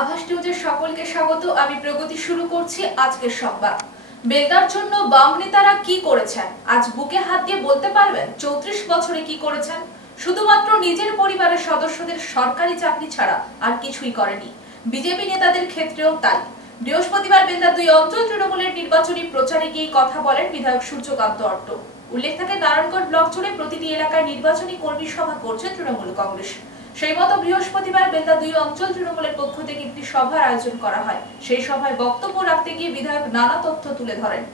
আভাস নিউজের সকলকে স্বাগত। আমি প্রগতি শুরু করছি আজকের সংবাদ। বেলদার জন্য বাম নেতারা কি করেছেন আজ বুকে হাত দিয়ে বলতে পারবেন? 34 বছরে কি করেছেন? শুধুমাত্র নিজের পরিবারের সদস্যদের সরকারি চাকরি ছাড়া আর কিছুই করেনি। বিজেপি নেতাদের ক্ষেত্রেও তাই। বৃহস্পতিবার বেলদা 2 অঞ্চল তৃণমূলের নির্বাচনী প্রচারে গিয়ে কথা বলেন বিধায়ক সূর্যকান্ত অট্ট। উল্লেখ থাকে, নারায়ণগড় ব্লক জুড়ে প্রতিটি এলাকায় নির্বাচনী কর্মী সভা করছে তৃণমূল কংগ্রেস। সেই মতো বৃহস্পতিবার বেলদা 2 অঞ্চল তৃণমূলের পক্ষ থেকে একটি সভার আয়োজন করা হয়। সেই সভায় বক্তব্য রাখতে গিয়ে বিধায়ক নানা তথ্য তুলে ধরেন।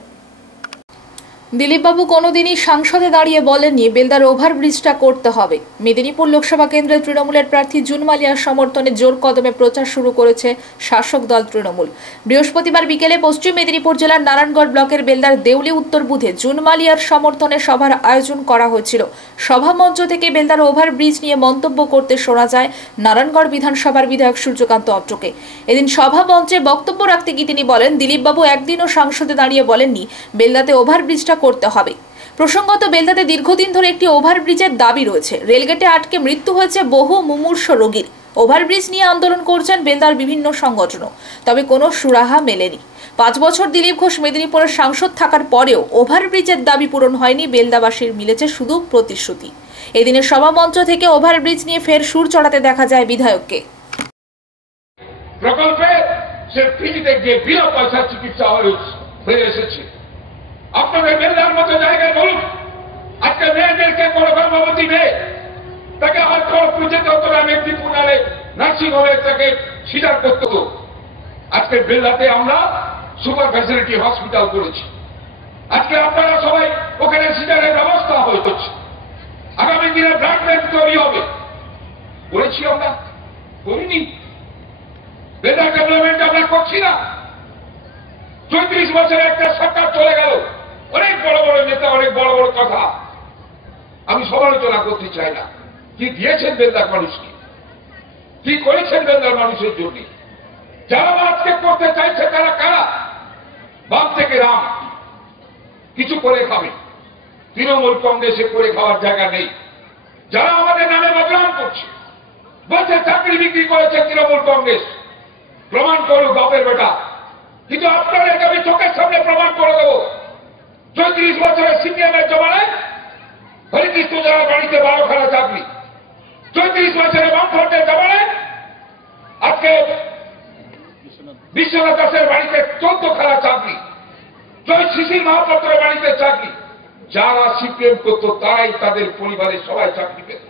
দিলীপবাবু কোনোদিনই সংসদে দাঁড়িয়ে বলেননি বেলদার ওভারব্রিজটা করতে হবে। মেদিনীপুর লোকসভা কেন্দ্রের তৃণমূলের প্রার্থী জুন মালিয়ার সমর্থনে জোর কদমে প্রচার শুরু করেছে শাসক দল তৃণমূল। বৃহস্পতিবার বিকেলে পশ্চিম মেদিনীপুর জেলার নারায়ণগড় ব্লকের বেলদার দেউলি উত্তর বুথে জুন মালিয়ার সমর্থনে সভার আয়োজন করা হয়েছিল। সভা মঞ্চ থেকে বেলদার ওভারব্রিজ নিয়ে মন্তব্য করতে শোনা যায় নারায়ণগড় বিধানসভার বিধায়ক সূর্যকান্ত অট্টকে। এদিন সভা মঞ্চে বক্তব্য রাখতে গিয়ে তিনি বলেন, দিলীপবাবু একদিনও সংসদে দাঁড়িয়ে বলেননি বেলদাতে ওভারব্রিজটা করতে হবে। প্রসঙ্গত, বেলদাতে দীর্ঘদিন ধরে একটি ওভারব্রিজের দাবি রয়েছে। রেলগেটে আটকে মৃত্যু হয়েছে বহু মুমূর্ষ রোগীর। ওভারব্রিজ নিয়ে আন্দোলন করছেন বেলদার বিভিন্ন সংগঠনও, তবে কোনো সুরাহা মেলেনি। 5 বছর দিলীপ ঘোষ মেদিনীপুরের সাংসদ থাকার পরেও ওভারব্রিজের দাবি পূরণ হয়নি। বেলদাবাসীর মিলেছে শুধু প্রতিশ্রুতি। এদিনের সভা মঞ্চ থেকে ওভারব্রিজ নিয়ে ফের সুর চড়াতে দেখা যায় বিধায়ককে। প্রকল্পে সে ফ্রিতে গিয়ে বিনা পয়সা চিকিৎসা হয়ে এসেছে। আপনাদের বেলদার মতো জায়গায় বলুন, আজকে মেয়েদেরকে কোনো গর্ভবতী মেয়ে তাকে আর খড়গপুর যেতে হতো না, মেদিনীপুর নালে নার্সিংহোমে তাকে সিজার করতে হতো। আজকে বেলদাতে আমরা সুপার ফ্যাসিলিটি হসপিটাল করেছি। আজকে আপনারা সবাই ওখানে সিজারের ব্যবস্থা হচ্ছে। আগামী দিনে ব্লাড ব্যাংক তৈরি হবে। করেছি আমরা? করিনি। বেলদা ডেভেলপমেন্ট আমরা করছি না। 34 বছরে একটা সরকার চলে গেল, অনেক বড় বড় নেতা, অনেক বড় বড় কথা। আমি সমালোচনা করতে চাই না। কি দিয়েছেন বেলদার মানুষকে, কি করেছেন বেলদার মানুষের জন্য? যারা আজকে করতে চাইছে তারা কারা? বাম থেকে রাম কিছু করে খাবে, তৃণমূল কংগ্রেসে করে খাওয়ার জায়গা নেই। যারা আমাদের নামে বদনাম করছে, বলছে চাকরি বিক্রি করেছে তৃণমূল কংগ্রেস, প্রমাণ করুক বাপের বেটা। কিন্তু আপনাদেরকে আমি চোখের সামনে প্রমাণ করে দেবো। 34 বছরের সিপিএমের জমানায় হরিকৃষ্ণ জেলার বাড়িতে 12খানা চাকরি। 34 বছরের বামফ্রন্টের জমানায় আজকে বিশ্বনাথ দাসের বাড়িতে 14খানা চাকরি। শিশির মহাপাত্রের বাড়িতে চাকরি। যারা সিপিএম করতো তারাই তাদের পরিবারের সবাই চাকরি পেত।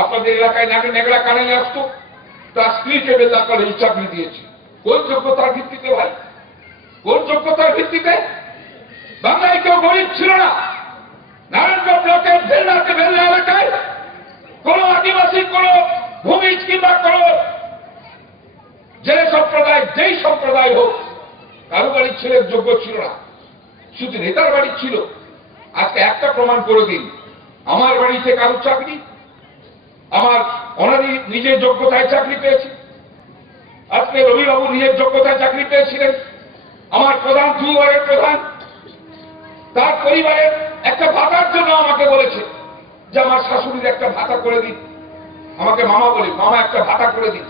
আপনাদের এলাকায় নাকি নেগড়া কানে আসতো, তার স্ত্রীকে বেলদা কলেজে চাকরি দিয়েছে। কোন যোগ্যতার ভিত্তিতে ভাই? কোন যোগ্যতার ভিত্তিতে? বাংলায় কেউ গরিব ছিল না। নারায়ণগড় ব্লকের বেলদা এলাকায় কোন আদিবাসী, কোন ভূমিজ কিংবা কোন যে সম্প্রদায়, যেই সম্প্রদায় হোক, কারো বাড়ির ছেলের যোগ্য ছিল না, শুধু নেতার বাড়ি ছিল। আজকে একটা প্রমাণ করে দিন, আমার বাড়িতে কারো চাকরি, আমার ওনারই নিজের যোগ্যতায় চাকরি পেয়েছি। আজকে রবিবাবু নিজের যোগ্যতায় চাকরি পেয়েছিলেন। আমার প্রধান, 2 বারের প্রধান, তার পরিবারের একটা ভাতার জন্য আমাকে বলেছে যে আমার শাশুড়ির একটা ভাতা করে দিন। আমাকে মামা বলে, মামা একটা ভাতা করে দিন।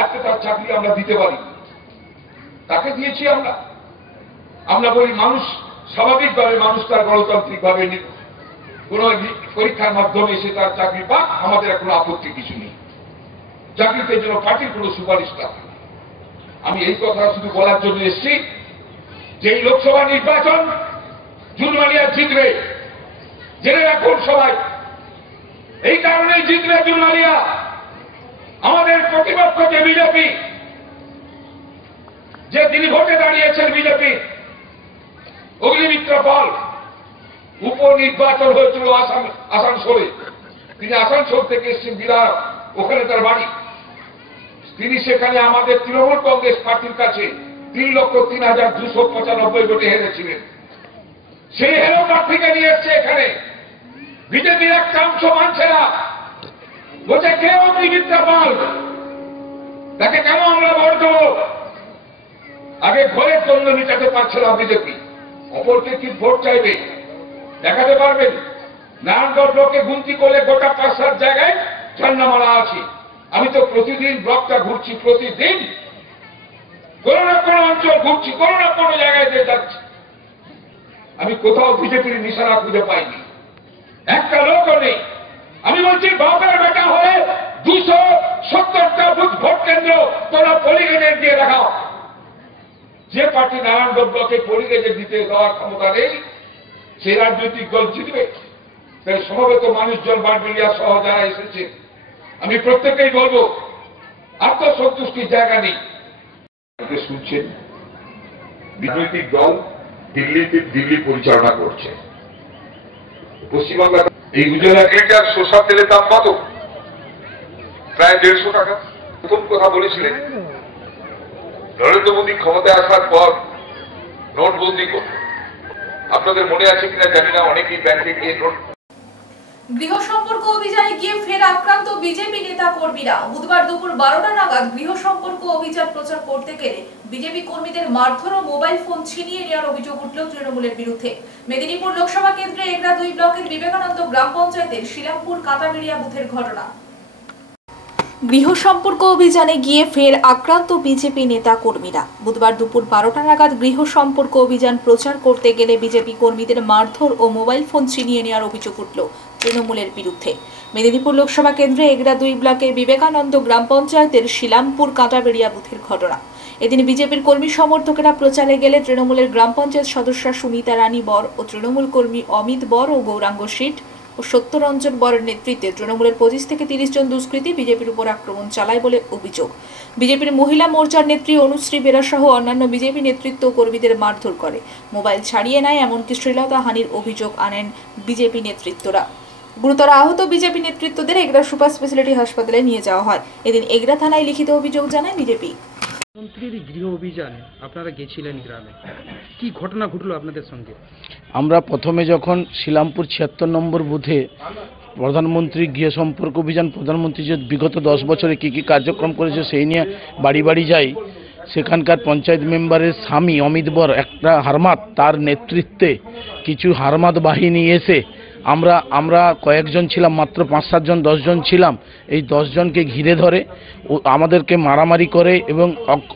আজকে তার চাকরি আমরা দিতে পারি, তাকে দিয়েছি আমরা। আমরা বলি মানুষ স্বাভাবিকভাবে, মানুষ তার গণতান্ত্রিকভাবে কোন পরীক্ষার মাধ্যমে এসে তার চাকরি পাক, আমাদের কোনো আপত্তি কিছু নেই। চাকরিতে যেন পার্টির কোনো সুপারিশ না। আমি এই কথা শুধু বলার জন্য এসেছি যে এই লোকসভা নির্বাচন জুন মালিয়া জিতবে, জেনে রাখুন সবাই। এই কারণেই জিতবে জুন মালিয়া। আমাদের প্রতিপক্ষ যে বিজেপি, যে তিনি ভোটে দাঁড়িয়েছেন বিজেপি, অগ্নিমিত্র পাল, উপনির্বাচন হয়েছিল আসানসোলে। তিনি আসানসোল থেকে এসেছেন বিধায়ক, ওখানে তার বাড়ি। তিনি সেখানে আমাদের তৃণমূল কংগ্রেস পার্টির কাছে 3,03,295 ভোটে হেরেছিলেন। সেই হেরো প্রার্থীকে নিয়ে এসছে এখানে। বিজেপির একটা অংশ মানছে না, বলছে কে অগ্নিমিত্র পাল, তাকে কেন আমরা ভোট দেবো? আগে ঘরের জন্য মিটাতে পারছে না বিজেপি, অপরকে কি ভোট চাইবে? দেখাতে পারবেন? নারায়ণগড় ব্লকে গুনতি করলে গোটা 5-7 জায়গায় ঝান্ডামালা আছে। আমি তো প্রতিদিন ব্লকটা ঘুরছি, প্রতিদিন কোনো না কোনো অঞ্চল ঘুরছি, কোনো না কোনো জায়গায় দিয়ে যাচ্ছি। আমি কোথাও বিজেপির নিশানা খুঁজে পাইনি, একটা লোকও নেই। আমি বলছি বাপের বেটা হয়ে 270টা বুথ ভোট কেন্দ্র তোমরা পলিগেনে দিয়ে দেখাও। যে পার্টি নারায়ণগঞ্জ ব্লকে পলিগেনে দিতে দেওয়ার ক্ষমতা নেই, সেই রাজনৈতিক দল জিতবে। তাই সমবেত মানুষজন বারবেলিয়া সহ যারা এসেছে, আমি প্রত্যেকেই বলবো আত্মসন্তুষ্টির জায়গা নেই। শুনছেন রাজনৈতিক দল দিল্লি পরিচালনা করছে। পশ্চিমবাংলা এই উজ্জ্বলা লিটার সরষের তেলের দাম কত? প্রায় 150 টাকা। প্রথম কথা বলেছিলেন নরেন্দ্র মোদী ক্ষমতায় আসার পর নোটবন্দি করবে। আপনাদের মনে আছে কিনা জানি না, অনেকেই ব্যাংকে গিয়ে নোট। গৃহ সম্পর্ক অভিযানে গিয়ে ফের আক্রান্ত বিজেপি নেতা কর্মীরা। বুধবার দুপুর 12টা নাগাদ গৃহ সম্পর্ক অভিযান প্রচার করতে গেলে বিজেপি কর্মীদের মারধর ও মোবাইল ফোন ছিনিয়ে নেওয়ার অভিযোগ উঠল তৃণমূলের বিরুদ্ধে। মেদিনীপুর লোকসভা কেন্দ্রে এগরা 2 ব্লকের বিবেকানন্দ গ্রাম পঞ্চায়েতের শিলামপুর কাঁটাবেড়িয়া বুথের ঘটনা। গৃহ সম্পর্ক অভিযানে গিয়ে ফের আক্রান্ত বিজেপি নেতা কর্মীরা। বুধবার দুপুর 12টা নাগাদ গৃহ সম্পর্ক অভিযান প্রচার করতে গেলে বিজেপি কর্মীদের মারধর ও মোবাইল ফোন ছিনিয়ে নেওয়ার অভিযোগ উঠল তৃণমূলের বিরুদ্ধে। মেদিনীপুর লোকসভা কেন্দ্রে এগরা 2 ব্লকের বিবেকানন্দ গ্রাম পঞ্চায়েতের শিলামপুর কাঁটাবেড়িয়া বুথের ঘটনা। এদিন বিজেপির কর্মী সমর্থকেরা প্রচারে গেলে তৃণমূলের গ্রাম পঞ্চায়েত সদস্যা সুমিতা রানী বর ও তৃণমূল কর্মী অমিত বর ও গৌরাঙ্গ শীট ও সত্যরঞ্জন বরের নেতৃত্বে তৃণমূলের 25 থেকে 30 জন দুষ্কৃতী বিজেপির উপর আক্রমণ চালায় বলে অভিযোগ। বিজেপির মহিলা মোর্চার নেত্রী অনুশ্রী বেরা সহ অন্যান্য বিজেপি নেতৃত্ব কর্মীদের মারধর করে, মোবাইল ছাড়িয়ে নেয়, এমনকি শ্লীলতা হানির অভিযোগ আনেন বিজেপি নেতৃত্বরা। গুরুতর আহত বিজেপি নেতৃত্বদের এগরা সুপার স্পেশালিটি হাসপাতালে নিয়ে যাওয়া হয়। এদিন এগরা থানায় লিখিত অভিযোগ জানায় বিজেপি। মন্ত্রীর গৃহ অভিযানে আপনারা গেছিলেন গ্রামে, কি ঘটনা ঘটলো আপনাদের সঙ্গে? আমরা প্রথমে যখন শিলামপুর 76 নম্বর বুথে প্রধানমন্ত্রী গৃহ সম্পর্ক অভিযান, প্রধানমন্ত্রী যে বিগত 10 বছরে কী কী কার্যক্রম করেছে সেই নিয়ে বাড়ি বাড়ি যাই, সেখানকার পঞ্চায়েত মেম্বারের স্বামী অমিত বর একটা হারমাত, তার নেতৃত্বে কিছু হারমাত বাহিনী এসে আমরা কয়েকজন ছিলাম, মাত্র 5-7 জন, 10 জন ছিলাম। এই 10 জনকে ঘিরে ধরে আমাদেরকে মারামারি করে এবং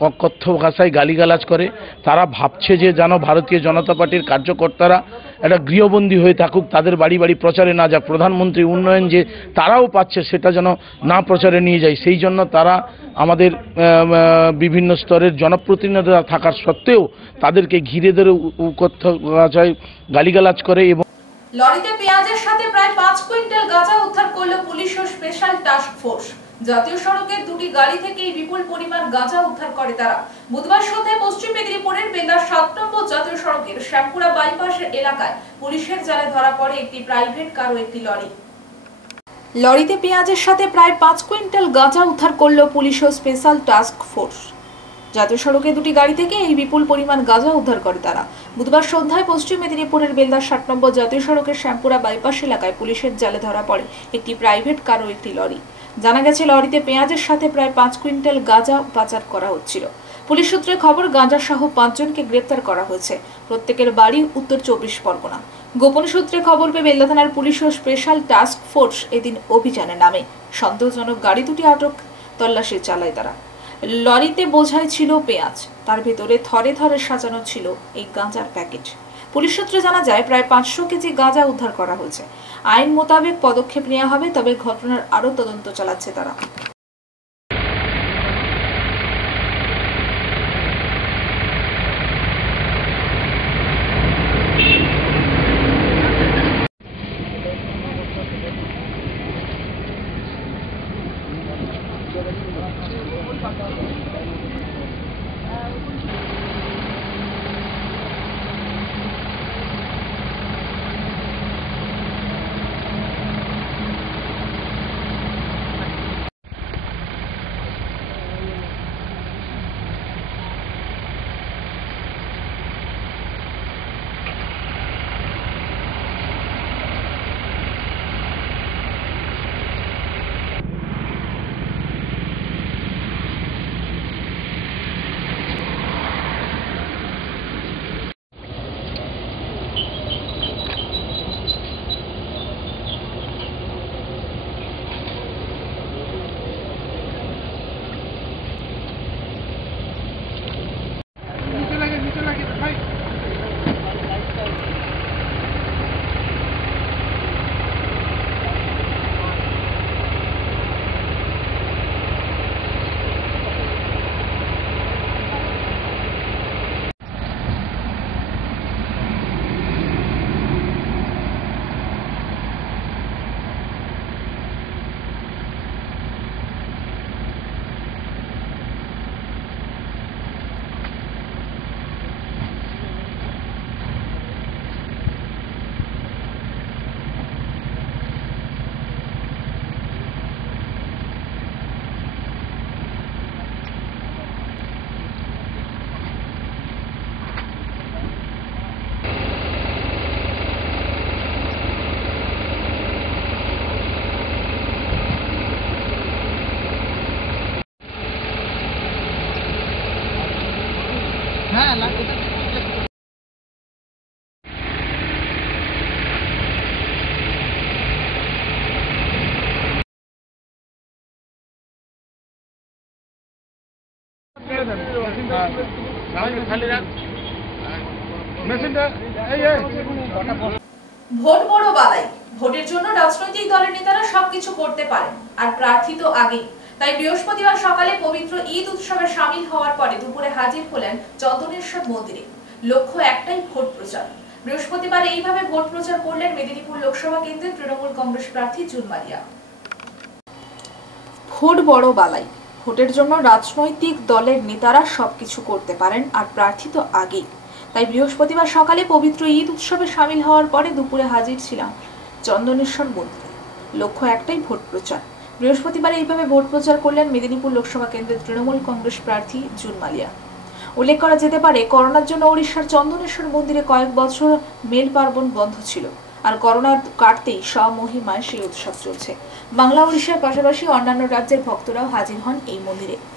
অকথ্য ভাষায় গালিগালাজ করে। তারা ভাবছে যে যেন ভারতীয় জনতা পার্টির কার্যকর্তারা একটা গৃহবন্দী হয়ে থাকুক, তাদের বাড়ি বাড়ি প্রচারে না যাক, প্রধানমন্ত্রী উন্নয়ন যে তারাও পাচ্ছে সেটা যেন না প্রচারে নিয়ে যায়। সেই জন্য তারা আমাদের বিভিন্ন স্তরের জনপ্রতিনিধিরা থাকার সত্ত্বেও তাদেরকে ঘিরে ধরে অকথ্য ভাষায় গালিগালাজ করে। এবং লরিতে পেঁয়াজের সাথে প্রায় 5 কুইন্টাল গাঁজা উদ্ধার করল পুলিশ ও স্পেশাল টাস্ক ফোর্স। জাতীয় সড়কের 2টি গাড়ি থেকে বিপুল পরিমাণ গাঁজা উদ্ধার করে তারা। বুধবার সন্ধ্যায় পশ্চিম মেদিনীপুরের বেলদার 7 নম্বর জাতীয় সড়কের শ্যামপুরা বাইপাসের এলাকায় পুলিশের জালে ধরা পড়ে একটি প্রাইভেট কার ও একটি লরি। লরিতে পেঁয়াজের সাথে প্রায় 5 কুইন্টাল গাঁজা উদ্ধার করল পুলিশ ও স্পেশাল টাস্ক ফোর্স। জাতীয় সড়কে 2টি গাড়ি থেকে এই বিপুল পরিমাণ গাঁজা উদ্ধার করে তারা। বুধবার সন্ধ্যায় পশ্চিম মেদিনীপুরের বেলদার 7 নম্বর জাতীয় সড়কের শ্যামপুরা বাইপাস এলাকায় পুলিশের জালে ধরা পড়ে একটি প্রাইভেট কার ও একটি লরি। জানা গেছে লরিতে পেঁয়াজের সাথে প্রায় 5 কুইন্টাল গাঁজা পাচার করা হচ্ছিল। পুলিশ সূত্রে খবর, গাঁজা সহ 5 জনকে গ্রেপ্তার করা হয়েছে। প্রত্যেকের বাড়ি উত্তর 24 পরগনা। গোপন সূত্রে খবর পেয়ে বেলদা থানার পুলিশ ও স্পেশাল টাস্ক ফোর্স এদিন অভিযানে নামে। সন্দেহজনক গাড়ি দুটি আটক তল্লাশি চালায় তারা। লরিতে বোঝাই ছিল পেঁয়াজ, তার ভেতরে থরে থরে সাজানো ছিল এই গাঁজার প্যাকেট। পুলিশ সূত্রে জানা যায় প্রায় 500 কেজি গাঁজা উদ্ধার করা হয়েছে। আইন মোতাবেক পদক্ষেপ নেওয়া হবে, তবে ঘটনার আরও তদন্ত চালাচ্ছে তারা। ভোট বড় বালাই, ভোটের জন্য রাজনৈতিক দলের নেতারা সবকিছু করতে পারেন আর প্রার্থী তো আগেই। তাই বৃহস্পতিবার সকালে পবিত্র ঈদ উৎসবে সামিল হওয়ার পরে দুপুরে হাজির হলেন চন্দনেশ্বর মন্দিরে। লক্ষ্য একটাই, ভোট প্রচার। বৃহস্পতিবার এইভাবে ভোট প্রচার করলেন মেদিনীপুর লোকসভা কেন্দ্রের তৃণমূল কংগ্রেস প্রার্থী জুন মালিয়া। ভোট বড় বালাই, ভোটের জন্য রাজনৈতিক দলের নেতারা সবকিছু করতে পারেন আর প্রার্থী তো আগেই। তাই বৃহস্পতিবার সকালে পবিত্র ঈদ উৎসবে সামিল হওয়ার পরে দুপুরে হাজির ছিলাম চন্দনেশ্বর মন্দিরে। লক্ষ্য একটাই, ভোট প্রচার। বৃহস্পতিবার এইভাবে ভোট প্রচার করলেন মেদিনীপুর লোকসভা কেন্দ্রের তৃণমূল কংগ্রেস প্রার্থী জুন মালিয়া। উল্লেখ করা যেতে পারে, করোনার জন্য ওড়িশার চন্দনেশ্বর মন্দিরে কয়েক বছর মেল পার্বণ বন্ধ ছিল, আর করোনা কাটতেই স্বমহিমায় সেই উৎসব চলছে। বাংলা ওড়িশার পাশাপাশি অন্যান্য রাজ্যের ভক্তরাও হাজির হন এই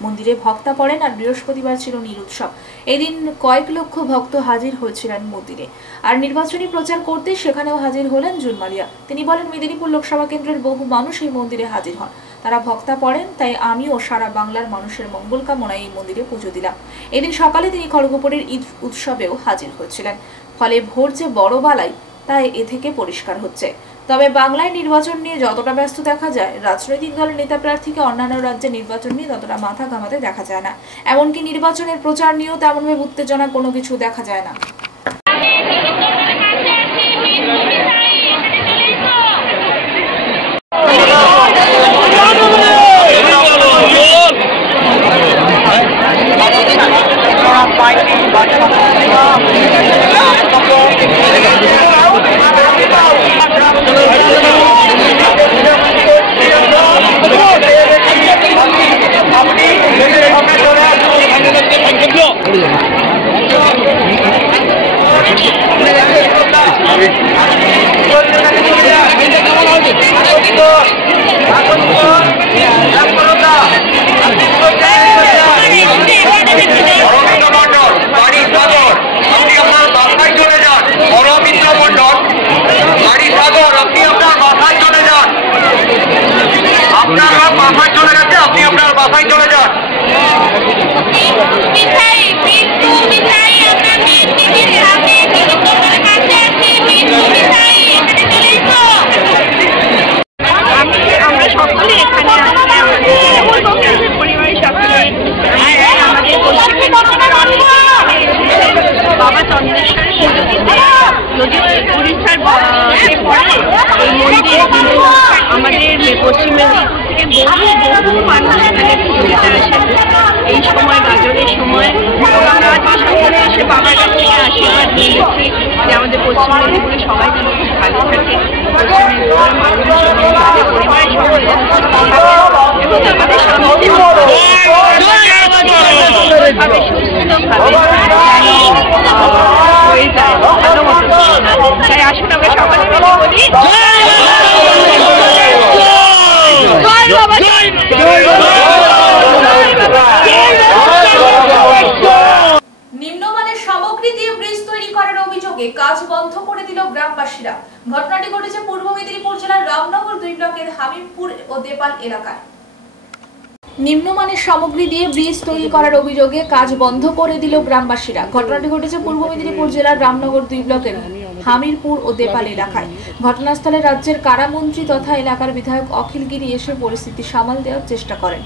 মন্দিরে ভক্তা পড়েন। আর বৃহস্পতিবার ছিল নীল উৎসব। এদিন কয়েক লক্ষ ভক্ত হাজির হয়েছিলেন মন্দিরে। আর নির্বাচনী প্রচার করতে সেখানেও হাজির হলেন জুন মালিয়া। তিনি বলেন, মেদিনীপুর লোকসভা কেন্দ্রের বহু মানুষ এই মন্দিরে হাজির হন, তারা ভক্তা পড়েন, তাই আমিও সারা বাংলার মানুষের মঙ্গল কামনায় এই মন্দিরে পুজো দিলাম। এদিন সকালে তিনি খড়গপুরের ঈদ উৎসবেও হাজির হয়েছিলেন। ফলে ভোট যে বড় বালাই তাই এ থেকে পরিষ্কার হচ্ছে। তবে বাংলায় নির্বাচন নিয়ে যতটা ব্যস্ত দেখা যায়, রাজনৈতিক দলের নেতা প্রার্থীকে অন্যান্য রাজ্যে নির্বাচন নিয়ে ততটা মাথা ঘামাতে দেখা যায় না। এমনকি নির্বাচনের প্রচার নিয়েও তেমনভাবে উত্তেজনা কোনো কিছু দেখা যায় না। পশ্চিম মেদিনীপুর থেকে বহু মানুষ এখানে পুজো দিতে আসেন। এই সময় গাজরের সময় আমরা সকলে এসে বাবার কাছ থেকে আশীর্বাদ নিয়ে নিচ্ছি যে আমাদের পশ্চিম মেদিনীপুরে সবাই যেন খুব ভালো থাকে, পশ্চিম মেদিনীপুরের মানুষ তাদের পরিবারের সবাই যেন এবং আমাদের শান্তিভাবে সুস্থভাবে হয়ে যায় ভালো মতো। তাই আসুন আমরা সকলে মিলে বলি নিম্নমানের সামগ্রী দিয়ে ব্রিজ তৈরি করার অভিযোগে কাজ বন্ধ করে দিল গ্রামবাসীরা। ঘটনাটি ঘটেছে পূর্ব মেদিনীপুর জেলার রামনগর 2 ব্লকের হামিরপুর ও দেপাল এলাকায়। নিম্নমানের সামগ্রী দিয়ে ব্রিজ তৈরি করার অভিযোগে কাজ বন্ধ করে দিল গ্রামবাসীরা। ঘটনাটি ঘটেছে পূর্ব মেদিনীপুর জেলার রামনগর 2 ব্লকের হামিরপুর ও দেপাল এলাকায়। ঘটনাস্থলে রাজ্যের কারামন্ত্রী তথা এলাকার বিধায়ক অখিল গিরি এসে পরিস্থিতি সামাল দেওয়ার চেষ্টা করেন।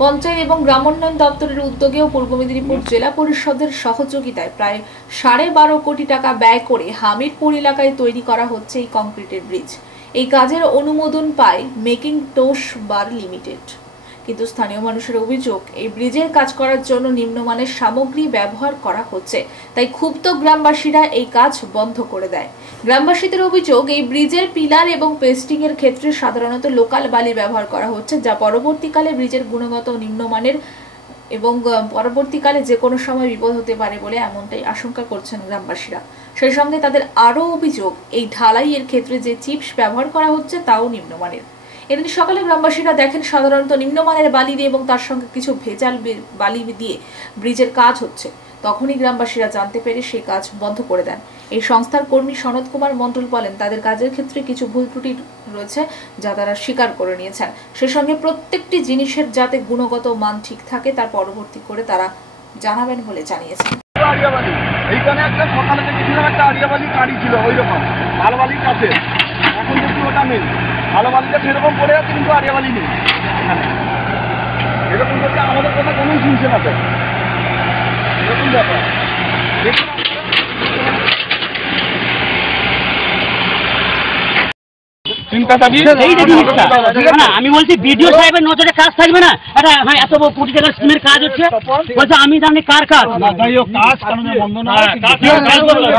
পঞ্চায়েত এবং গ্রামোন্নয়ন দপ্তরের উদ্যোগেও পূর্ব মেদিনীপুর জেলা পরিষদের সহযোগিতায় প্রায় 12.5 কোটি টাকা ব্যয় করে হামিরপুর এলাকায় তৈরি করা হচ্ছে এই কংক্রিটের ব্রিজ। এই কাজের অনুমোদন পায় মেকিং টোস বার লিমিটেড। কিন্তু স্থানীয় মানুষের অভিযোগ, এই ব্রিজের কাজ করার জন্য নিম্নমানের সামগ্রী ব্যবহার করা হচ্ছে, তাই ক্ষুব্ধ গ্রামবাসীরা এই কাজ বন্ধ করে দেয়। গ্রামবাসীদের অভিযোগ, এই ব্রিজের পিলার এবং পেস্টিং এর ক্ষেত্রে সাধারণত লোকাল বালি ব্যবহার করা হচ্ছে, যা পরবর্তীকালে ব্রিজের গুণগত নিম্নমানের এবং পরবর্তীকালে যে কোনো সময় বিপদ হতে পারে বলে এমনটাই আশঙ্কা করছেন গ্রামবাসীরা। সেই সঙ্গে তাদের আরও অভিযোগ, এই ঢালাইয়ের ক্ষেত্রে যে চিপস ব্যবহার করা হচ্ছে তাও নিম্নমানের। এদিন সকালে গ্রামবাসীরা দেখেন সাধারণত নিম্নমানের বালি দিয়ে এবং তার সঙ্গে কিছু ভেজাল বালি দিয়ে ব্রিজের কাজ হচ্ছে। তখনই গ্রামবাসীরা জানতে পেরে সেই কাজ বন্ধ করে দেন। এই সংস্থার কর্মী সনদ কুমার মণ্ডল বলেন, তাদের কাজের ক্ষেত্রে কিছু ভুল ত্রুটি রয়েছে যা তারা স্বীকার করে নিয়েছেন। সেই সঙ্গে প্রত্যেকটি জিনিসের যাতে গুণগত মান ঠিক থাকে তার পরবর্তী করে তারা জানাবেন বলে জানিয়েছেন। আরিয়াবালি এইখানে একটা সকালে দেখেছিলাম একটা আরিয়াবালি গাড়ি ছিল ওই রকম ভালো বালির কাছে, এখন দেখছি ওটা নেই। ভালো বালিটা সেরকম পড়ে আছে কিন্তু আরিয়াবালি নেই এখানে। এরকম করছে আমাদের কথা কোনোই শুনছে না তো, এরকম ব্যাপার। দেখুন আমি বলছি বিডিও সাহেবের নজরে কাজ থাকবে না, এত কোটি টাকার স্কিমের কাজ হচ্ছে, বলছে আমি জানি কার কাজ।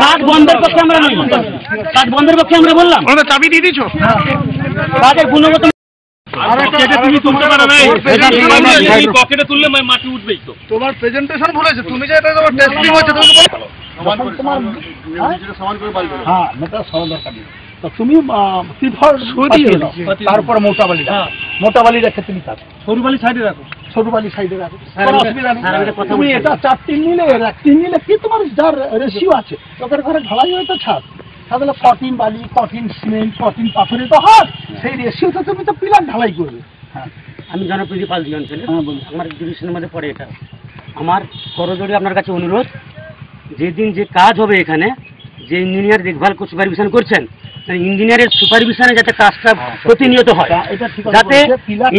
কাজ বন্ধের পক্ষে আমরা নই, কাজ বন্ধের পক্ষে আমরা বললাম চাবি দিয়ে দিচ্ছ কাজের গুণগত তোমার প্রেজেন্টেশন ভুলেছে, তুমি যে এটা তোমার টেস্টিং হচ্ছে হ্যাঁ মেটা সবার দরকার নেই। তুমি তারপর মোটাবালির ক্ষেত্রে নিতে হবে, সরুবালি সাইডে রাখো, সরুবালি সাইডে রাখো, কোনো অসুবিধা নেই। তুমি এটা 4-3 নিলে 1-3 নিলে কি তোমার যার রেশিও আছে লোকের ঘরে ঢালাই হয়ে তো ছাদ, তাহলে 14 বালি 14 সিমেন্ট 14 পাথরে তো হয়, সেই রেশিওতে তুমি তো পিলার ঢালাই করবে। হ্যাঁ আমি জনপ্রীতি পাল দিয়ে অঞ্চলে আমার ডিভিশনের মধ্যে পড়ে এটা। আমার করজোড়ে আপনার কাছে অনুরোধ, যেদিন যে কাজ হবে এখানে, যে ইঞ্জিনিয়ার দেখভাল সুপারভিশন করছেন, ইঞ্জিনিয়ারের সুপারভিশনে যাতে কাজটা প্রতিনিয়ত হয়, যাতে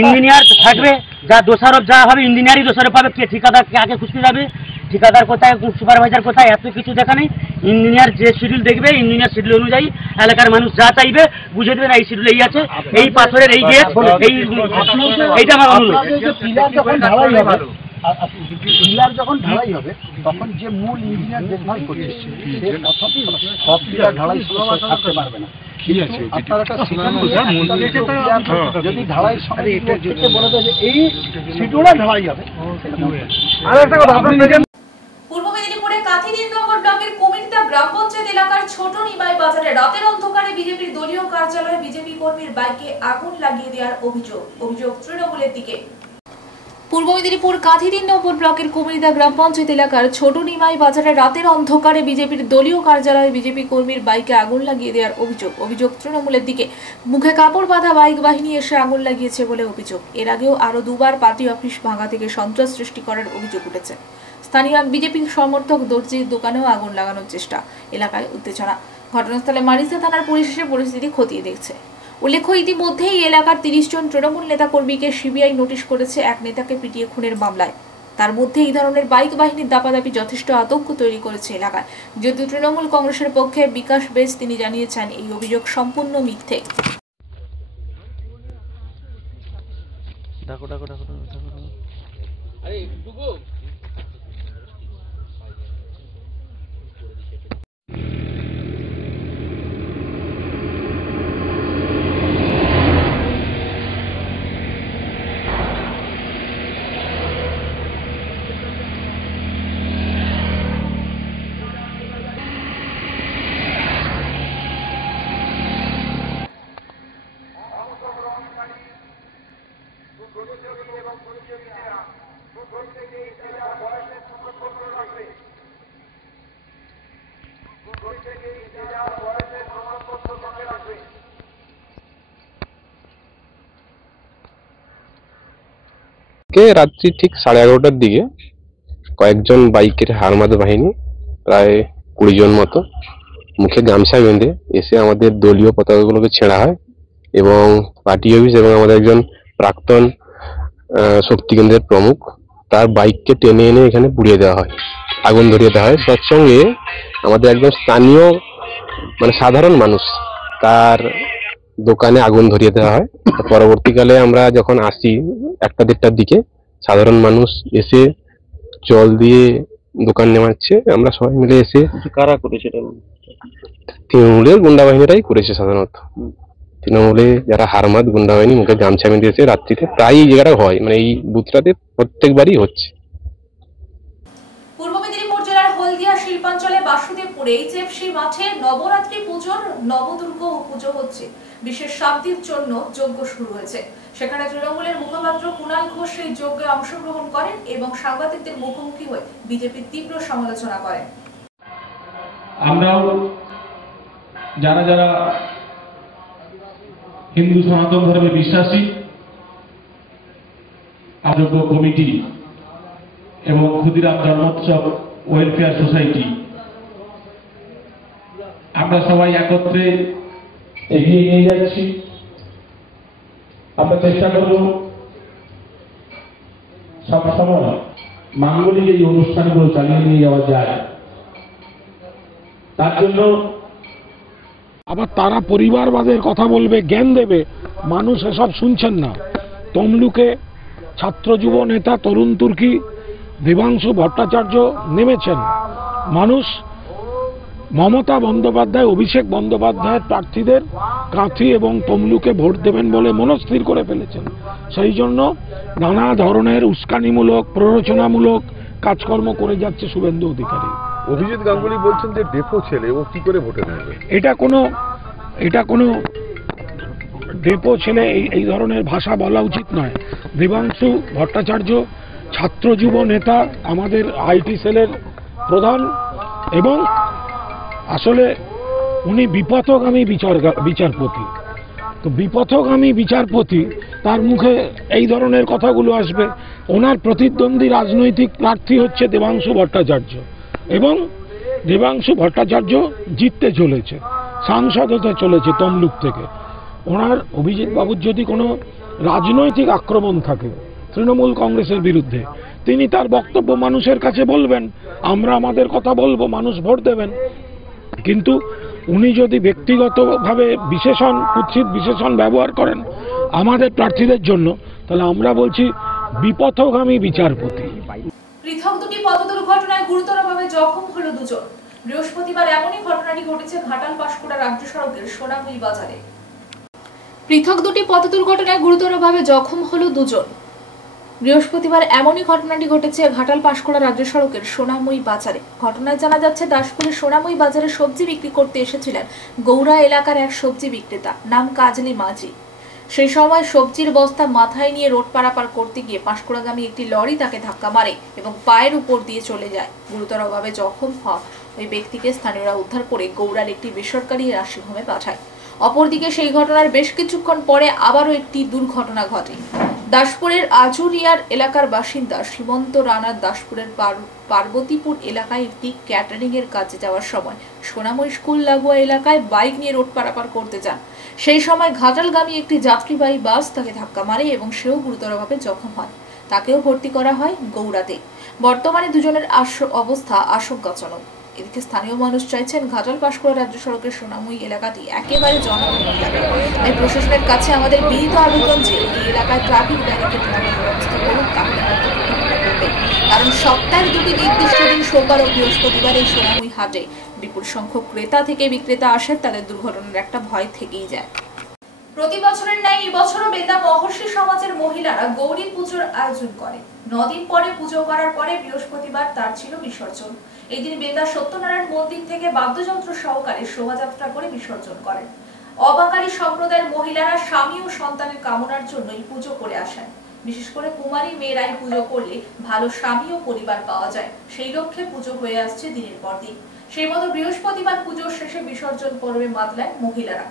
ইঞ্জিনিয়ার থাকবে, যা দোষারোপ যা হবে ইঞ্জিনিয়ারই দোষারোপ পাবে, কে ঠিকাদারকে আগে খুঁজতে যাবে, ঠিকাদার কোথায় সুপারভাইজার কোথায়, এত কিছু দেখা নেই। ইঞ্জিনিয়ার যে শিডিউল দেখবে, ইঞ্জিনিয়ার শিডিউল অনুযায়ী এলাকার মানুষ যা চাইবে বুঝে দেবেন, এই শিডিউল এই আছে, এই পাথরের এই গেট, এইটা আমার অনুরোধ। পিলার যখন ঢালাই হবে তখন যে মূল ইঞ্জিনিয়ার দেখভাল করছে সে প্রথম সব পিলার ঢালাই থাকতে পারবে না। আপনার একটা যদি ঢালাই সময় বলে দেয় যে এই শিডিউলে ঢালাই হবে। আর একটা কথা, আপনি পূর্ব মেদিনীপুরে কাঁথি 3 নম্বর ব্লকের কুমিরদা গ্রাম পঞ্চায়েত এলাকার ছোট নিমাই বাজারে রাতের অন্ধকারে বিজেপির দলীয় কার্যালয়ে বিজেপি কর্মীর বাইকে আগুন লাগিয়ে দেওয়ার অভিযোগ তৃণমূলের দিকে। পূর্ব মেদিনীপুর কাঁথি 3 নম্বর ব্লকের কুমিরদা গ্রাম পঞ্চায়েত এলাকার ছোট নিমাই বাজারে রাতের অন্ধকারে বিজেপির দলীয় কার্যালয়ে বিজেপি কর্মীর বাইকে আগুন লাগিয়ে দেওয়ার অভিযোগ তৃণমূলের দিকে। মুখে কাপড় বাঁধা বাইক বাহিনী এসে আগুন লাগিয়েছে বলে অভিযোগ। এর আগেও আরো দুবার পার্টি অফিস ভাঙা থেকে সন্ত্রাস সৃষ্টি করার অভিযোগ উঠেছে। স্থানীয় বিজেপি সমর্থক দর্জির দোকানেও আগুন লাগানোর চেষ্টা, এলাকায় উত্তেজনা। ঘটনাস্থলে মারিসা থানার পুলিশ এসে পরিস্থিতি খতিয়ে দেখছে। উল্লেখ্য, ইতিমধ্যেই এই এলাকার 30 জন তৃণমূল নেতাকর্মীকে সিবিআই নোটিশ করেছে এক নেতাকে পিটিয়ে খুনের মামলায়। তার মধ্যে এই ধরনের বাইক বাহিনীর দাপাদাপি যথেষ্ট আতঙ্ক তৈরি করেছে এলাকায়। যদিও তৃণমূল কংগ্রেসের পক্ষে বিকাশ বেশ তিনি জানিয়েছেন এই অভিযোগ সম্পূর্ণ মিথ্যে। রাত্রি ঠিক 11:30টার দিকে কয়েকজন বাইকের হারমাদ বাহিনী প্রায় 20 জন মতো মুখে গামছা বেঁধে এসে আমাদের দলীয় পতাকাগুলোকে ছেঁড়া হয় এবং পার্টি অফিস এবং আমাদের একজন প্রাক্তন শক্তি কেন্দ্রের প্রমুখ তার বাইককে টেনে এনে এখানে পুড়িয়ে দেওয়া হয়, আগুন ধরিয়ে দেওয়া হয়। তৎসঙ্গে আমাদের একজন স্থানীয় মানে সাধারণ মানুষ তার দোকানে আগুন ধরিয়ে দেওয়া হয়। পরবর্তীকালে আমরা যখন আসি 1টা-1:30টার দিকে, সাধারণ মানুষ এসে জল দিয়ে দোকান নেমাচ্ছে। আমরা সবাই মিলে এসে, কারা করেছে এটা? তৃণমূলের গুন্ডা বাহিনীরাই করেছে সাধারণত। তৃণমূলে যারা হারমাদ গুন্ডা বাহিনী মুখে গামছা বেঁধে এসে রাত্রিতে প্রায় এই জায়গাটা হয়, মানে এই বুথটাতে প্রত্যেকবারই হচ্ছে। পূর্ব মেদিনীপুর জেলার হলদিয়া শিল্পাঞ্চলে বাসুদেবপুরে এইচএফসি মাঠে নবরাত্রি পুজোর নবদুর্গ পুজো হচ্ছে। বিশেষ শান্তির জন্য যজ্ঞ শুরু হয়েছে। সেখানে তৃণমূলের মুখপাত্র কুণাল ঘোষ এই যজ্ঞে অংশগ্রহণ করেন এবং সাংবাদিকদের মুখোমুখি হয়ে বিজেপির তীব্র সমালোচনা করেন। আমরাও যারা যারা হিন্দু সনাতন ধর্মে বিশ্বাসী, আযোগ্য কমিটি এবং ক্ষুদিরাম জন্মোৎসব ওয়েলফেয়ার সোসাইটি, আমরা সবাই একত্রে এগিয়ে নিয়ে যাচ্ছি। আমরা চেষ্টা করব সবসময় মাঙ্গলিক এই অনুষ্ঠানগুলো চালিয়ে নিয়ে যাওয়া যায়। তার জন্য আবার তারা পরিবারবাদের কথা বলবে, জ্ঞান দেবে, মানুষ এসব শুনছেন না। তমলুকে ছাত্র যুব নেতা তরুণ তুর্কি দেবাংশু ভট্টাচার্য নেমেছেন। মানুষ মমতা বন্দ্যোপাধ্যায়, অভিষেক বন্দ্যোপাধ্যায়ের প্রার্থীদের কাঁথি এবং তমলুকে ভোট দেবেন বলে মনস্থির করে ফেলেছেন। সেই জন্য নানা ধরনের উস্কানিমূলক, প্ররোচনামূলক কাজকর্ম করে যাচ্ছে শুভেন্দু অধিকারী। অভিজিৎ গাঙ্গুলি বলছেন যে ডেপো ছেলে, ও কি করে ভোটে দেবে? এটা কোনো ডেপো ছেলে এই ধরনের ভাষা বলা উচিত নয়। দেবাংশু ভট্টাচার্য ছাত্র যুব নেতা, আমাদের আইটি সেলের প্রধান, এবং আসলে উনি বিপথগামী বিচারপতি। তো বিপথগামী বিচারপতি, তার মুখে এই ধরনের কথাগুলো আসবে। ওনার প্রতিদ্বন্দ্বী রাজনৈতিক প্রার্থী হচ্ছে দেবাংশু ভট্টাচার্য, এবং দেবাংশু ভট্টাচার্য জিততে চলেছে, সাংসদ হতে চলেছে তমলুক থেকে। ওনার অভিজিৎ বাবুর যদি কোনো রাজনৈতিক আক্রমণ থাকে তৃণমূল কংগ্রেসের বিরুদ্ধে, তিনি তার বক্তব্য মানুষের কাছে বলবেন, আমরা আমাদের কথা বলবো, মানুষ ভোট দেবেন। কিন্তু উনি যদি ব্যক্তিগতভাবে কুৎসিত বিশেষণ ব্যবহার করেন আমাদের প্রার্থীদের জন্য, তাহলে আমরা বলছি বিপথগামী বিচারপতি। পৃথক দুটি পথ দুর্ঘটনায় গুরুতরভাবে জখম হলো দুজন। বৃহস্পতিবার এমনই ঘটনাটি ঘটেছে ঘাটাল পাঁশকুড়া রাজ্য সড়কের সোনামুই বাজারে। পৃথক দুটি পথ দুর্ঘটনায় গুরুতরভাবে জখম হলো দুজন। বৃহস্পতিবার এমনই ঘটনাটি ঘটেছে ঘাটাল পাঁশকুড়া রাজ্য সড়কের সোনামুই বাজারে। ঘটনায় জানা যাচ্ছে, দাসপুরের সোনামুই বাজারে সবজি বিক্রি করতে এসেছিলেন গৌড়া এলাকার এক সবজি বিক্রেতা, নাম কাজলি মাঝি। সেই সময় সবজির বস্তা মাথায় নিয়ে রোড পারাপার করতে গিয়ে পাঁশকুড়াগামী একটি লরি তাকে ধাক্কা মারে এবং পায়ের উপর দিয়ে চলে যায়। গুরুতরভাবে জখম হওয়া ওই ব্যক্তিকে স্থানীয়রা উদ্ধার করে গৌড়ার একটি বেসরকারি নার্সিংহোমে পাঠায়। অপরদিকে সেই ঘটনার বেশ কিছুক্ষণ পরে আবারও একটি দুর্ঘটনা ঘটে। দাসপুরের আজুরিয়ার এলাকার বাসিন্দা সীমন্ত রানার দাসপুরের পার্বতীপুর এলাকায় একটি ক্যাটারিং এর কাজে যাওয়ার সময় সোনামুই স্কুল লাগোয়া এলাকায় বাইক নিয়ে রোড পারাপার করতে যান। সেই সময় ঘাটালগামী একটি যাত্রীবাহী বাস তাকে ধাক্কা মারে এবং সেও গুরুতরভাবে জখম হয়। তাকেও ভর্তি করা হয় গৌড়াতে। বর্তমানে দুজনের অবস্থা আশঙ্কাজনক। এদিকে স্থানীয় মানুষ চাইছেন ঘাটাল পাঁশকুড়া রাজ্য সড়কের সোনামুই এলাকাটি একেবারে জনবহুল এলাকা। তাই প্রশাসনের কাছে আমাদের বিনীত আবেদন যে এই এলাকায় ট্রাফিক ব্যারিকেড লাগানোর ব্যবস্থা করুন, তাহলে কারণ সপ্তাহের দুটি নির্দিষ্ট দিন সোমবার ও বৃহস্পতিবার এই সোনামুই হাটে বিপুল সংখ্যক ক্রেতা থেকে বিক্রেতা আসেন। তাদের দুর্ঘটনার একটা ভয় থেকেই যায়। প্রতি বছরের ন্যায় এবছরও বেদা মহর্ষি সমাজের মহিলারা গৌরী পুজোর আয়োজন করে। 9 দিন পরে পুজো করার পরে বৃহস্পতিবার তার ছিল বিসর্জন। এই দিন বেদা সত্যনারায়ণ মন্দির থেকে বাদ্যযন্ত্র সহকারে শোভাযাত্রা করে বিসর্জন করেন। অবাঙালি সম্প্রদায়ের মহিলারা স্বামী ও সন্তানের কামনার জন্য এই পুজো করে আসেন। বিশেষ করে কুমারী মেয়েরাই পুজো করলে ভালো স্বামী ও পরিবার পাওয়া যায়, সেই লক্ষ্যে পুজো হয়ে আসছে দিনের পর দিন। সেই মতো বৃহস্পতিবার পুজোর শেষে বিসর্জন পর্বে মাতলেন মহিলারা।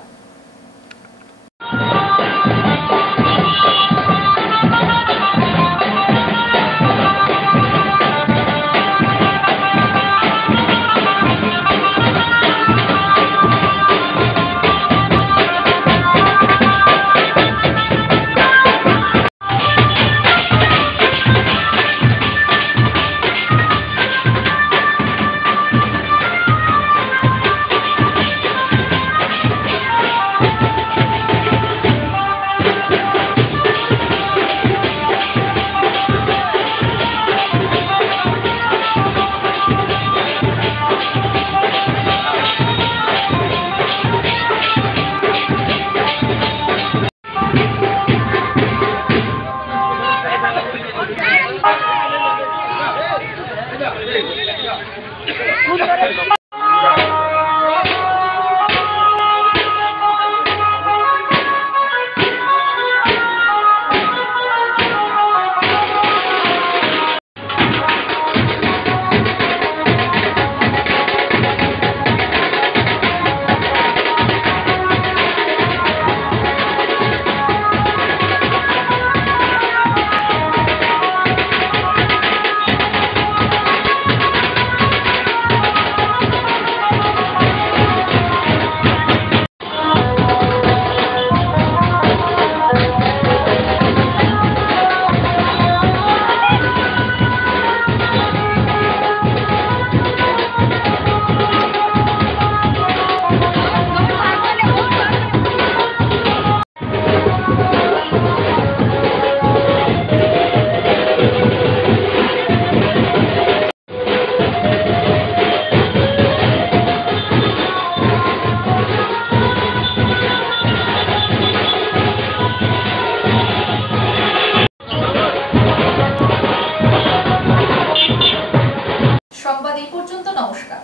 নমস্কার।